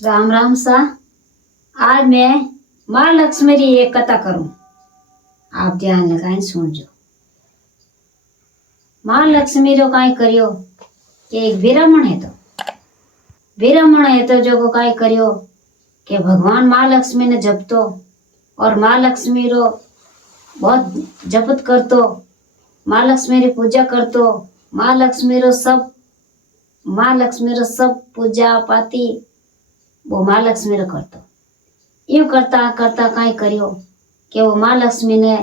राम राम सा। आज मैं माँ लक्ष्मी की एक कथा करूं। आप ध्यान लगाएं सुनजो। माँ लक्ष्मी रो काई करियो कि एक विरमण है तो जो को काई करियो कि भगवान माँ लक्ष्मी ने जपतो और माँ लक्ष्मी रो बहुत जपत करतो, माँ लक्ष्मी री पूजा करतो, माँ लक्ष्मी रो सब पूजा पाती वो माँ लक्ष्मी रो करतो। यूं करता करता काई करियो कि वो माँ लक्ष्मी ने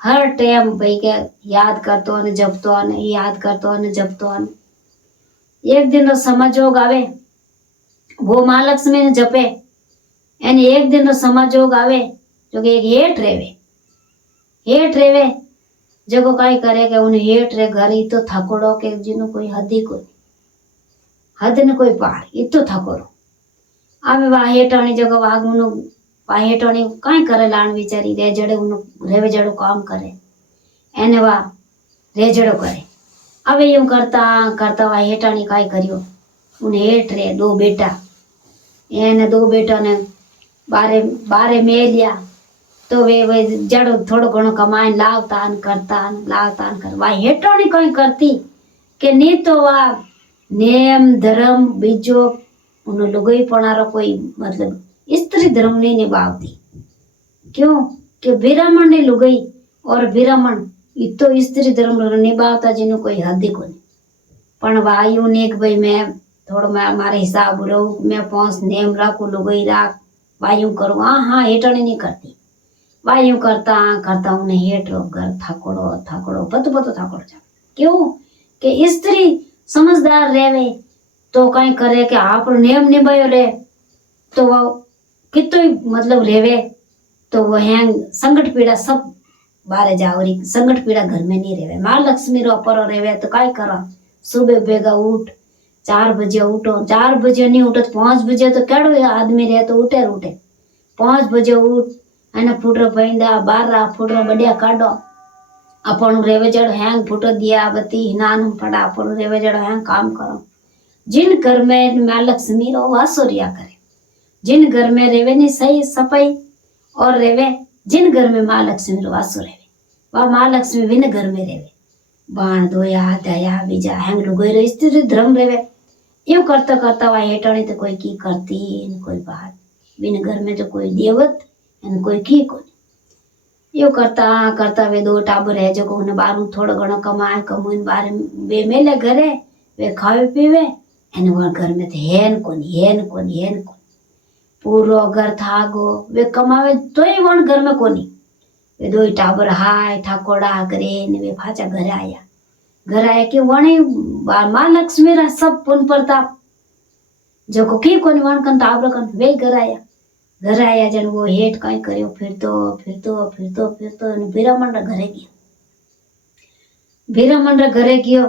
हर टाइम भाई के याद करतो ने जपतो ने याद करतो ने जपतो ने। एक दिन रो समाजोग आवे, वो माँ लक्ष्मी ने जपे एने एक दिन रो समाजोग आवे जो कि एक हेठ रेवे जो को काई करे के उन्हें हेठ रे घर तो थकोड़ो के जिनो कोई हद ने कोई पार इतो थकोड़ो आवे वा हेठाणी जगह वागुनो वा हेठाणी काई करे लाण बिचारी रेवेजड़ो काम करे एने वा रेजड़ो करे। अब यूं करता करता वा हेठाणी काई करियो उन्हें हेठ रे दो बेटा एने दो बेटा ने बारे बारे मेलिया तो वे जड़ो थोड़ो घणो कमाई लावतान कर वा हेठाणी काई करती के नी तो वा नेम धर्म बीजो उन लुगाई पणारो कोई मतलब स्त्री धर्म नहीं निभावती। क्यों कि ब्राह्मण ने लुगाई और ब्राह्मण इतो स्त्री धर्म निभावता जिन्हों कोई हद ही कोनी। पण वायु ने भाई मैं थोड़ा मैं मारे हिसाब रहूं मैं 5 नेम राखू लुगाई राख वायु करूं हाँ हेठणी नहीं करती। वायु करता करता उन्हें हेठ रो घर थाकोड़ो पतो थाकोड़ो जा। क्यों कि स्त्री समझदार रेवे तो कई करे कि आप नियम निभायो रे तो वो कितो मतलब रेवे तो वो हैंग संकट पीड़ा सब बारे जावरी संकट पीड़ा घर में नहीं रेवे। माँ लक्ष्मी रो परो रेवे तो काई करा सुबह बेगा उठ 4 बजे उठो 4 बजे नहीं उठो 5 बजे तो केड़ो आदमी रहे तो उठे 5 बजे उठ अने फुटरो पैंदा 12 फुटरो बढ़िया काढो अपन रेवेजड़ हैंग फुटो दिया बत्ती हिनान पड़ा अपन रेवेजड़ हैंग काम करो। जिन घर में माँ लक्ष्मी रो वासो रिया करे जिन घर में रेवे नहीं सही सफाई और रेवे जिन घर में माँ लक्ष्मी रो वासो रेवे वह माँ लक्ष्मी बिन घर में रेवे बाण दोया दया बीजा हैंग लुगोई रो स्त्री धर्म रेवे। यूं करता करता वह हेटाणी तो कोई की करती न कोई बात बिन घर में तो कोई देवत न कोई की कोनी। यूं करता करता वे 2 टाबर है जो को उन्हें बारू थोड़ा घणो कमाए कमुइन बारे वे मेले घरे वे खावे पीवे एने वह घर में थे हेन कोनी पूरो घर थागो वे कमावे तो ही वन घर में कोनी। वे 2 टाबर हाय ठाकोड़ा करे ने वे फाचा घर आया कि वणी माँ लक्ष्मी रा सब पुन प्रताप जो को की कोनी वन कन टाबर कन वे घर आया जन वो हेठ काई करियो फिर तो ने बिरामण रा घरे गयो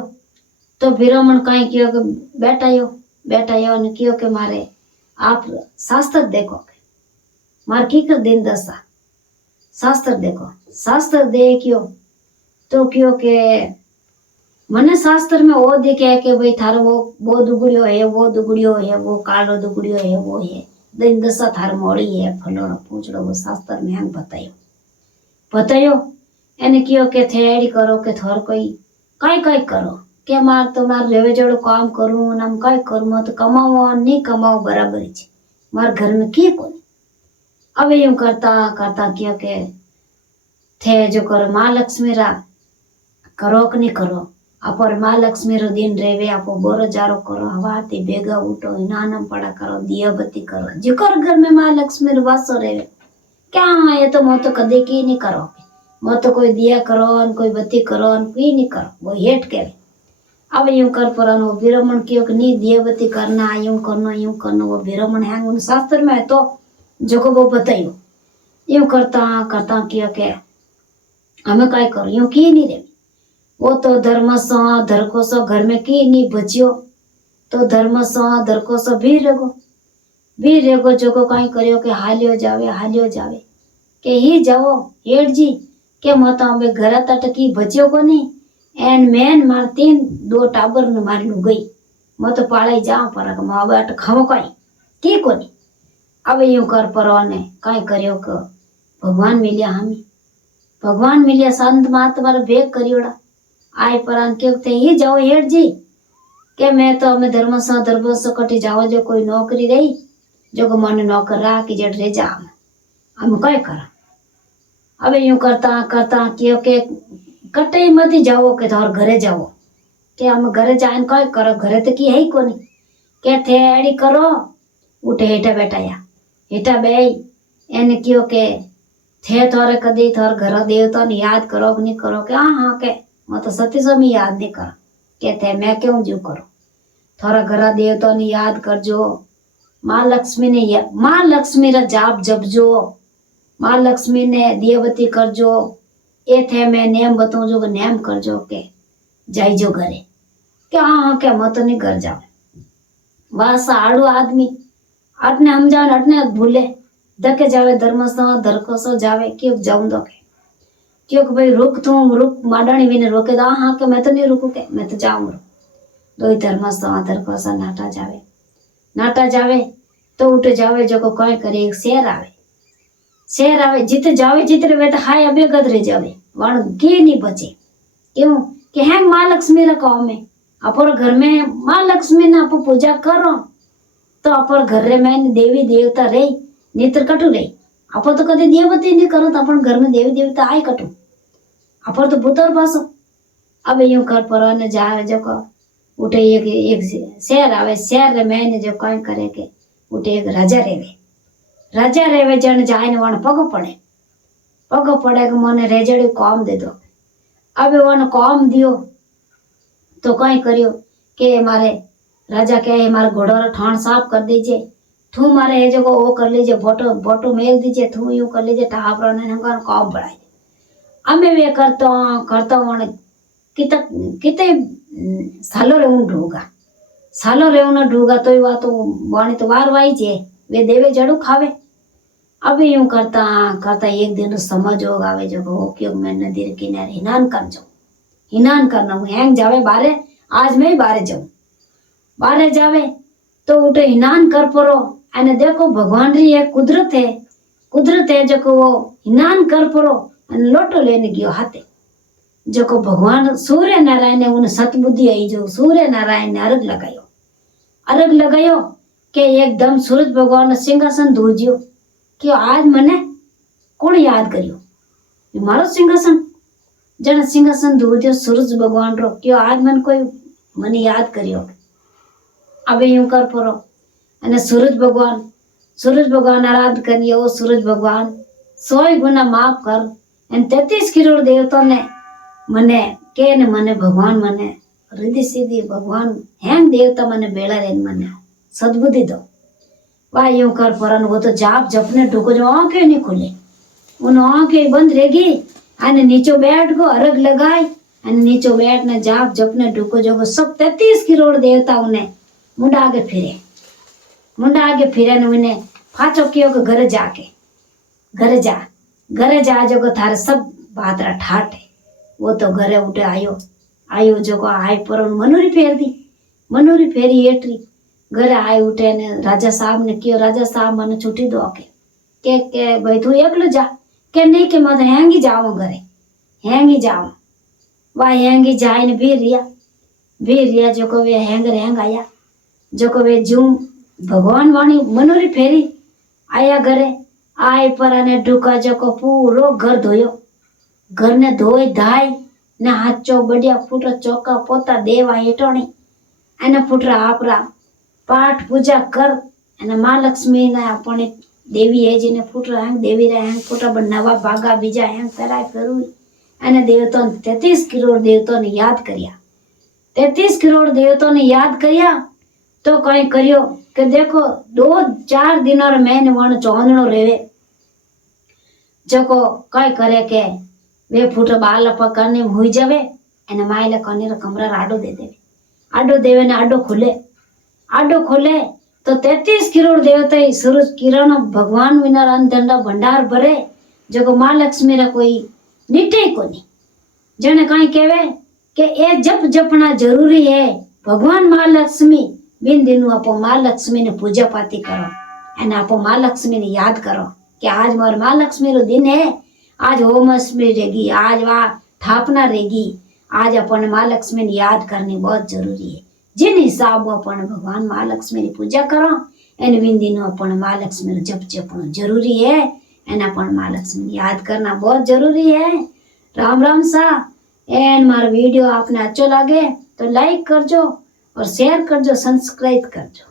तो बिरामण काई कियो कि बेटा यो ने कियो के मारे आप शास्त्र देखो मार की कर दिन दसा शास्त्र देखो शास्त्र देखियो तो क्यों के मने शास्त्र में वो देखे कि भाई थारो वो दुगड़ियो है वो कालो दुगड़ियो है वो है दिन दशा थार मोड़ी है फलोड़ो पूछड़ो वो शास्त्र में हम बतायो एने कियो के थेड़ी करो के थोर कोई काई करो के मार तो मार रेवे जड़ो काम करूं नम काई करूं मत कमाओ नहीं कमाओ बराबर है मार घर में की कोनी। अब यूं करता करता कियो के थे जो कर माँ लक्ष्मी रा करो कि नहीं करो अपर माँ लक्ष्मी रो दिन रेवे आपो बोरो जारो करो हवाती बेगा उठो नानम पड़ा करो दिया बत्ती करो जिकर घर में माँ लक्ष्मी रो वासो रेवे क्या ये तो मो तो कदे की नहीं करो मो तो कोई दिया करो कोई बत्ती करो कोई नहीं करो वो हेठ के। अब यूं कर पुरानो विरमण कियो कि नहीं दिया बत्ती करना यूं करनो वो विरमण है उन शास्त्र में तो जो को वो बताइयो। यूं करता करता कियो के हमें काय करो यूं की नहीं रे वो तो धर्म सो धरको सो घर में की नहीं बचियो तो धर्म सो धरको सो भी रेगो जो को काई करियो के हालियो जावे के ही जाओ हेठ जी के मत हमें घर तटकी बचियो को नहीं एन मैन मार 2 टाबर ने मार लू गई मैं तो पालाई जा पर माँ बाट खाओ काई की कोनी अब यूं कर परो ने कई करियो क भगवान मिलिया हमी भगवान मिलिया संत महात्मा रे भेग करियोड़ा आय परान के थे ही जाओ हेड जी के मैं तो हमें धर्म से कटी जाओ जो कोई नौकरी रही जो को मन नौकर रहा कि जट रे जा हम कई करा अब यूं करता करता क्यों के कटे मत जाओ के तोर घरे जाओ के हम घरे जाए कई करो घरे तो की है ही कोनी के थे एडी करो उठे हेठा बैठाया हेठा बे एने क्यों के थे थोरे कदी थोर घर देवता ने याद करो कि नहीं करो के हाँ के मैं तो सती समय याद नहीं कर के थे मैं क्यों जू करो थोड़ा घर देवता ने याद कर जो माँ लक्ष्मी ने माँ लक्ष्मी रा जाप जप जो माँ लक्ष्मी ने दियावती कर जो ए थे मैं नेम बताऊं जो नेम कर जो के जाई जो घरे क्या हाँ क्या मैं तो नहीं घर जाऊं बस आड़ू आदमी अटने हम जाओ अटने भूले धके जावे धर्मस्थान धरकोसो जावे क्यों जाऊं दो के क्यों भाई रुक तू रुक माडाणी भी ने रोके दा हाँ के मैं तो नहीं रुकू के मैं तो जाऊं दो ही धर्मस्थान धरकोसो नाटा जावे तो उठे जावे जो को कई करे एक शेर आवे जिते जावे जितने वे तो हाय अबे गदरे जावे वण के नहीं बचे क्यों कि हैंग माँ लक्ष्मी रा काम में अपर घर में माँ लक्ष्मी ने आप पूजा करो तो अपर घर रे में देवी देवता रही नेत्र कटू रही आप तो कभी देवती नहीं करो तो अपन घर में देवी देवता आए कटू अपर तो भूतर बसो अब यूं कर पर ने जावे जो को उठे एक शेर आवे शेर रे मैंने जो कई करे के उठे एक राजा रेवे जन जाए ने वण पग पड़े के मने रेजड़ी काम दे दो अब वन काम दियो तो कई करियो के मारे राजा के मारे घोड़ो रा ठाण साफ कर दीजिए थू मारे है जो वो कर लीजिए बोटो मेल दीजिए थू यूं कर लीजिए टापरा ने काम बढ़ाई हमें वे करता वन किते सालो रेवन ढूगा तो वा तो वाणी तो वार वाई जे वे देवे जड़ू खावे अब यूं करता करता एक दिन समझ होग आवे जो हो क्यों मैं नदी किनारे हिनान करना हूँ हैंग जावे बारे आज मैं ही बारे जाऊं बारे जावे तो उठे हिनान कर परो अने देखो भगवान री एक कुदरत है जो को वो हिनान कर परो अने लोटो लेने गयो हाथे जो को भगवान सूर्य नारायण ने उन सतबुद्धि आई जो सूर्य नारायण ने अर्घ लगायो के एकदम सूरज भगवान सिंहासन धोजियो कि आज मने कौन याद करियो मारो सिंहासन जन सिंहासन धोजियो सूरज भगवान रो क्यों आज मन कोई मने याद करियो अब यूं कर परो अने सूरज भगवान आराध करियो सूरज भगवान 100 गुना माफ कर एन 33 करोड़ देवता ने मने के ने मने भगवान मने रिद्धि सिद्धि भगवान हैंग देवता मने बेड़ा रेन मने सद्बुद्धि दो वाह यूं कर परन वो तो जाप जपने ढुको जो आंखें नहीं खुले उन आंखें बंद रहेगी अने नीचे बैठ गो अर्घ लगाई अने नीचे बैठ ने जाप जपने ढुको जो सब 33 करोड़ देवता उन्हें मुंडा आगे फिरे ने उन्हें फाचो कियो के घरे जा जो को थारे सब बातरा ठाट है वो तो घरे उठे आयो जो को आय पर मनूरी फेरी एटरी घरे आए उठे ने राजा साहब ने कियो राजा साहब मने छुट्टी दो के भाई तू एकलो जा के नहीं के मैं हैंगी जाओ घरे हैंगी जाओ वह हैंगी जाए ने भी रिया जो को वे हैंग आया जो को वे जूम भगवान वाणी मनोरी फेरी आया घरे आए पर ने ढुका जो को पूरो घर धोयो घर ने धोई धाई ने हाचो बढ़िया फूटा चौका पोता देवा हेटोणी अने फूटरा आपरा पाठ पूजा कर अने माँ लक्ष्मी ने अपने देवी है जिने फूटरा हैंग देवी रे हैंग फूटरा बनवा भागा बीजा हैंग कराय करू अने देवता 33 करोड़ देवता ने याद करिया 33 करोड़ देवता ने याद करिया तो कई करियो के देखो 2-4 दिनों रे मैंने वण चौंदणो रेवे जको कई करे के वे फूट बाल पकड़ने हुई जावे एने मायले कने कमरा आडो देवे ने आडो खुले तो 33 करोड़ देवता सूरज किरण भगवान विना दंडा भंडार भरे जो माँ लक्ष्मी रा कोई निटे कोनी जने कई केवे के ए जप जपना जरूरी है भगवान माँ लक्ष्मी बिन दिनू अपो माँ लक्ष्मी ने पूजा पाती करो અને આપો माँ लक्ष्मी ने याद करो कि आज मोर माँ लक्ष्मी रो दिन है, आज होम अष्टमी रहेगी, आज वह स्थापना रहेगी। आज अपन माँ लक्ष्मी ने याद करनी बहुत जरूरी है। जिन हिसाब अपन भगवान माँ लक्ष्मी की पूजा करो एन बिन दिनों अपन माँ लक्ष्मी रो जप जपनो जरूरी है। एन अपन माँ लक्ष्मी ने याद करना बहुत जरूरी है। राम राम सा। एन मारो वीडियो आपने अच्छो लगे तो लाइक करजो और शेयर करजो, सब्सक्राइब करजो।